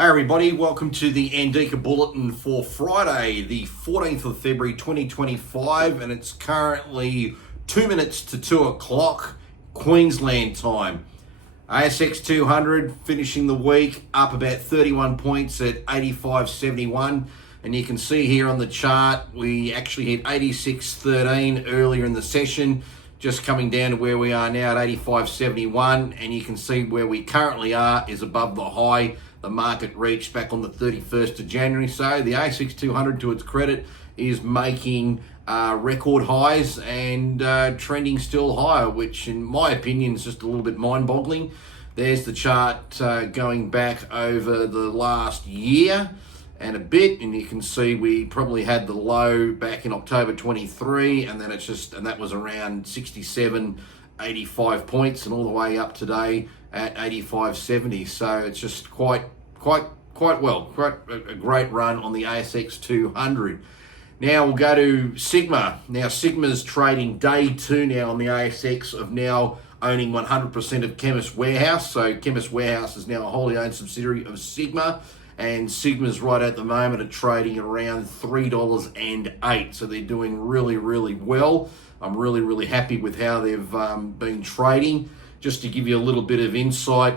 Hey everybody, welcome to the ANDIKA Bulletin for Friday, the 14th of February 2025, and it's currently 2 minutes to 2 o'clock Queensland time. ASX 200 finishing the week up about 31 points at 85.71, and you can see here on the chart we actually hit 86.13 earlier in the session, just coming down to where we are now at 85.71, and you can see where we currently are is above the high the market reached back on the 31st of January. So the ASX 200, to its credit, is making record highs and trending still higher, which in my opinion is just a little bit mind-boggling. There's the chart going back over the last year and a bit, and you can see we probably had the low back in October 23, and then that was around 85 points, and all the way up today at 85.70. So it's just quite a great run on the ASX 200. Now we'll go to Sigma. Now Sigma's trading day 2 now on the ASX of now owning 100% of Chemist Warehouse. So Chemist Warehouse is now a wholly owned subsidiary of Sigma, and Sigma's right at the moment are trading around $3.08. So they're doing really well. I'm really happy with how they've been trading. Just to give you a little bit of insight,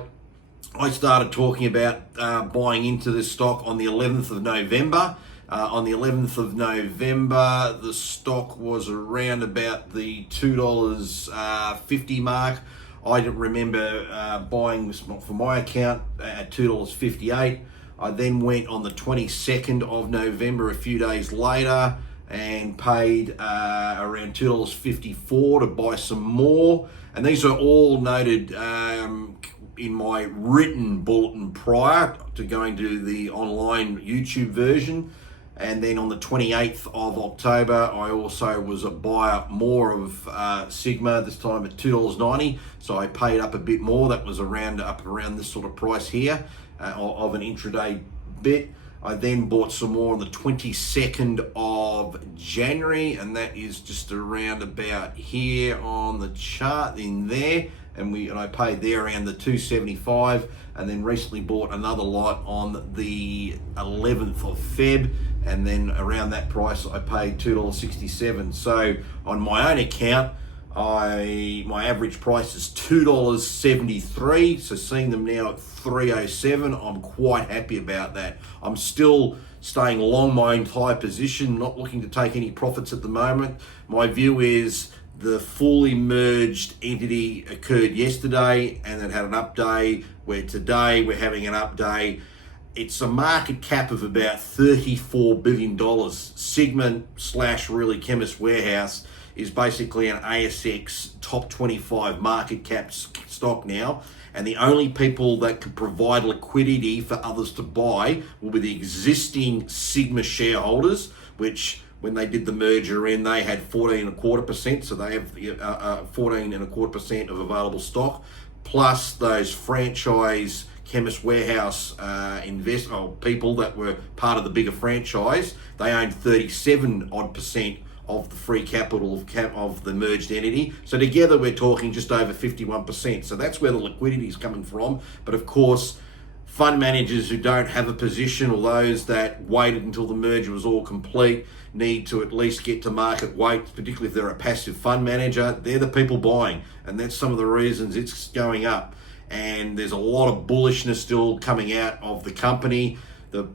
I started talking about buying into this stock on the 11th of November. On the 11th of November, the stock was around about the $2.50 mark. I remember buying this for my account at $2.58. I then went on the 22nd of November, a few days later, and paid around $2.54 to buy some more. And these are all noted in my written bulletin prior to going to the online YouTube version. And then on the 28th of October, I also was a buyer more of Sigma, this time at $2.90. So I paid up a bit more. That was up around this sort of price here of an intraday bit. I then bought some more on the 22nd of January, and that is just around about here on the chart in there. And I paid there around the $2.75, and then recently bought another lot on the 11th of Feb, and then around that price I paid $2.67. So on my own account, my average price is $2.73. So seeing them now at $3.07, I'm quite happy about that. I'm still staying long my entire position, not looking to take any profits at the moment. My view is the fully merged entity occurred yesterday, and it had an up day, where today we're having an up day. It's a market cap of about $34 billion. Sigma / really Chemist Warehouse is basically an ASX top 25 market cap stock now, and the only people that can provide liquidity for others to buy will be the existing Sigma shareholders, which when they did the merger in, they had 14.25%, so they have 14.25% of available stock, plus those franchise Chemist Warehouse people that were part of the bigger franchise. They own 37% of the free capital of the merged entity. So together we're talking just over 51%. So that's where the liquidity is coming from. But of course, fund managers who don't have a position, or those that waited until the merger was all complete, need to at least get to market weight, particularly if they're a passive fund manager. They're the people buying, and that's some of the reasons it's going up. And there's a lot of bullishness still coming out of the company.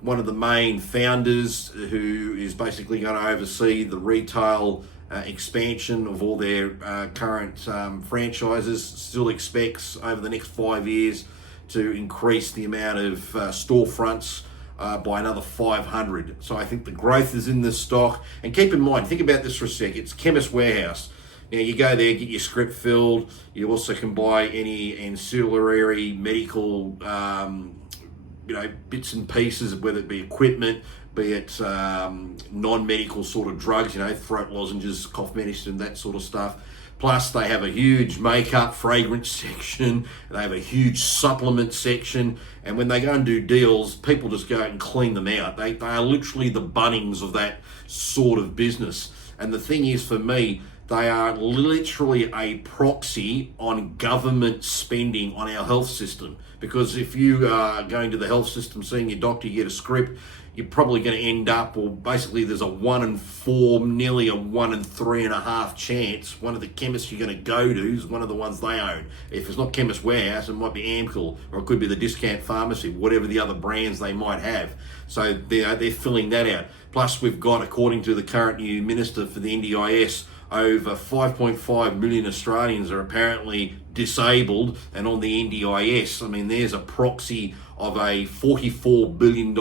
One of the main founders, who is basically going to oversee the retail expansion of all their current franchises, still expects over the next 5 years to increase the amount of storefronts by another 500. So I think the growth is in this stock. And keep in mind, think about this for a sec, it's Chemist Warehouse. Now you go there, get your script filled. You also can buy any ancillary medical bits and pieces, whether it be equipment, be it non-medical sort of drugs, throat lozenges, cough medicine, that sort of stuff. Plus they have a huge makeup, fragrance section. They have a huge supplement section. And when they go and do deals, people just go out and clean them out. They are literally the Bunnings of that sort of business. And the thing is, for me, they are literally a proxy on government spending on our health system. Because if you are going to the health system, seeing your doctor, you get a script, you're probably going to end up, or basically there's a 1 in 4, nearly a 1 in 3.5 chance one of the chemists you're going to go to is one of the ones they own. If it's not Chemist Warehouse, it might be Amcal, or it could be the discount pharmacy, whatever the other brands they might have. So they're filling that out. Plus we've got, according to the current new Minister for the NDIS, over 5.5 million Australians are apparently disabled and on the NDIS. I mean, there's a proxy of a $44 billion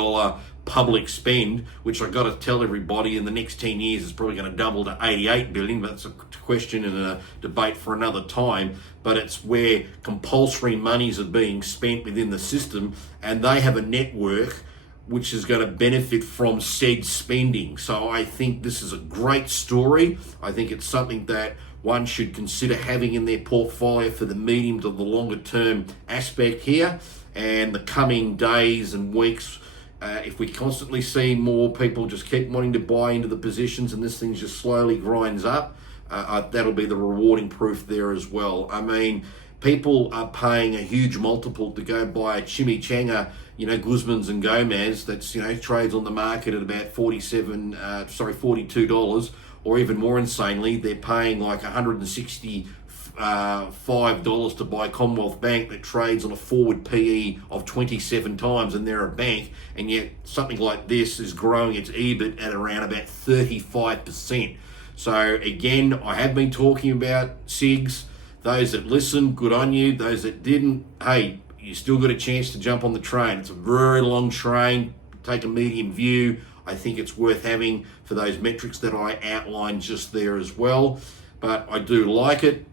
public spend, which I've got to tell everybody in the next 10 years is probably going to double to 88 billion, but it's a question and a debate for another time. But it's where compulsory monies are being spent within the system, and they have a network which is going to benefit from said spending. So I think this is a great story. I think it's something that one should consider having in their portfolio for the medium to the longer term aspect here. And the coming days and weeks, if we constantly see more people just keep wanting to buy into the positions and this thing just slowly grinds up, that'll be the rewarding proof there as well. I mean, people are paying a huge multiple to go buy a chimichanga, Guzman's and Gomez, that's, trades on the market at about $42, or even more insanely, they're paying like $165 to buy Commonwealth Bank that trades on a forward PE of 27 times, and they're a bank, and yet something like this is growing its EBIT at around about 35%. So again, I have been talking about SIGs. Those that listen, good on you. Those that didn't, hey, you still got a chance to jump on the train. It's a very long train. Take a medium view. I think it's worth having for those metrics that I outlined just there as well. But I do like it.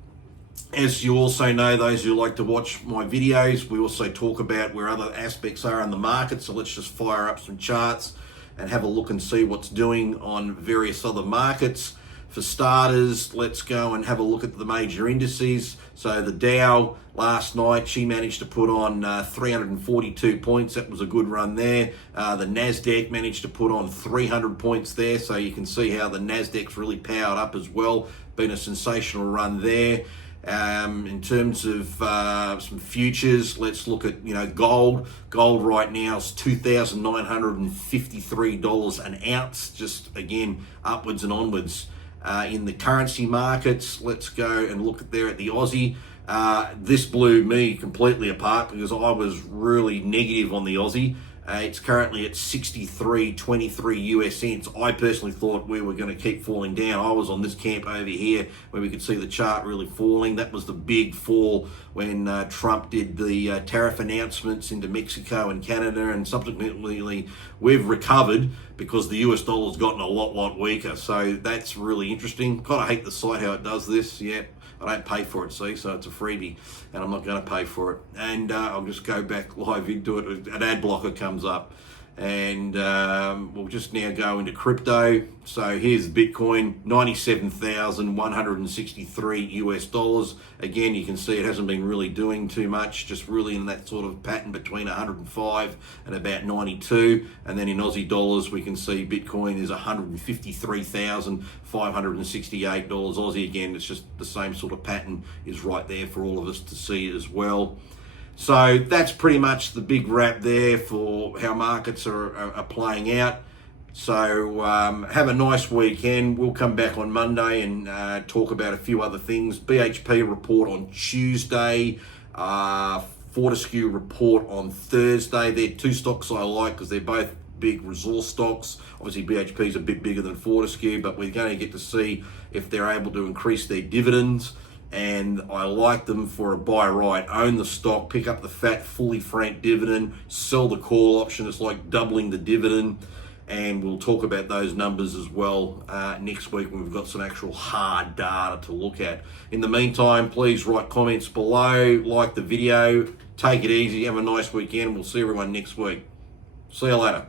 As you also know, those who like to watch my videos, we also talk about where other aspects are in the market. So let's just fire up some charts and have a look and see what's doing on various other markets. For starters, let's go and have a look at the major indices. So the Dow last night, she managed to put on 342 points. That was a good run there. The NASDAQ managed to put on 300 points there. So you can see how the NASDAQ's really powered up as well. Been a sensational run there. In terms of some futures, let's look at gold. Gold right now is $2,953 an ounce. Just again upwards and onwards. In the currency markets, let's go and look at the Aussie. This blew me completely apart because I was really negative on the Aussie. It's currently at 63.23 US cents. I personally thought we were going to keep falling down. I was on this camp over here where we could see the chart really falling. That was the big fall when Trump did the tariff announcements into Mexico and Canada, and subsequently we've recovered because the US dollar's gotten a lot weaker. So that's really interesting. Kind of hate the site how it does this. Yeah, I don't pay for it, see, so it's a freebie, and I'm not going to pay for it. And I'll just go back live into it. An ad blocker comes up, and we'll just now go into crypto. So here's Bitcoin, $97,163 US. Again, you can see it hasn't been really doing too much, just really in that sort of pattern between 105 and about 92. And then in Aussie dollars, we can see Bitcoin is $153,568 Aussie. Again, it's just the same sort of pattern is right there for all of us to see as well. So that's pretty much the big wrap there for how markets are playing out. So have a nice weekend. We'll come back on Monday and talk about a few other things. BHP report on Tuesday, Fortescue report on Thursday. They're two stocks I like because they're both big resource stocks. Obviously BHP is a bit bigger than Fortescue, but we're going to get to see if they're able to increase their dividends. And I like them for a buy right. Own the stock, pick up the fat, fully franked dividend, sell the call option. It's like doubling the dividend. And we'll talk about those numbers as well next week when we've got some actual hard data to look at. In the meantime, please write comments below, like the video, take it easy, have a nice weekend. We'll see everyone next week. See you later.